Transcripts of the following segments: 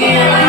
Yeah.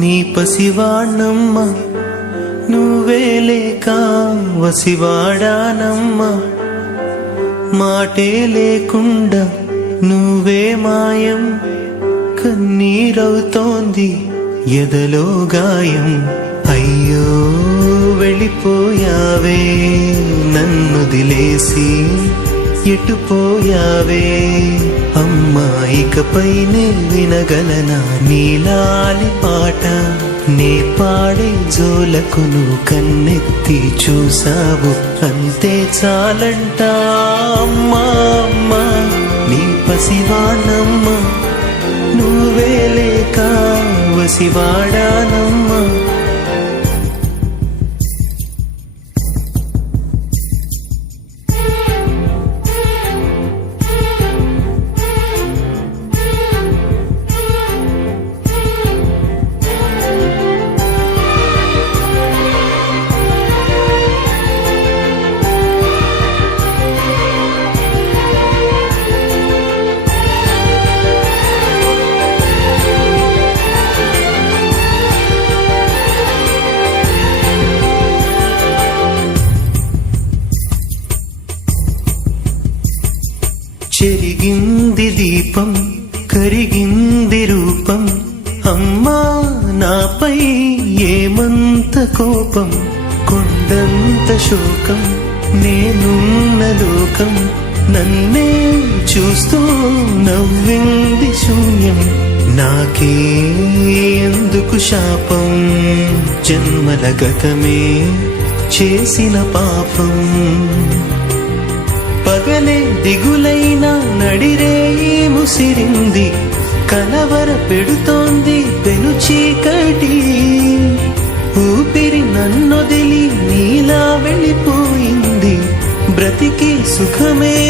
నీ పసివాణమ్మ నువ్వే లేక వసివాడానమ్మా. మాటే లేకుండా నువ్వే మాయం కన్నీరవుతోంది ఎదలో గాయం. అయ్యో వెళ్ళిపోయావే నన్ను దిలేసి ఎటుపోయావే అమ్మా. ఇకపైనే వినగలనా నీలాలి పాట? నే పాడే జోలకును కన్నెత్తి చూసావు. అంతే చాలంట అమ్మా అమ్మ. నీ పసివానమ్మ నువ్వే లేక చెరిగింది దీపం కరిగింది రూపం. అమ్మా నాపై ఏమంత కోపం? కొండంత శోకం నేనున్న లోకం. నన్నే చూస్తూ నవ్వింది శూన్యం. నాకే ఎందుకు శాపం? జన్మల గతమే చేసిన పాపం. పగలే దిగులైన నడిరేయి ముసిరింది కలవర పెడుతోంది పెను చీకటి. ఊపిరి నన్నొదిలి నీలా వెళ్ళిపోయింది బ్రతికి సుఖమే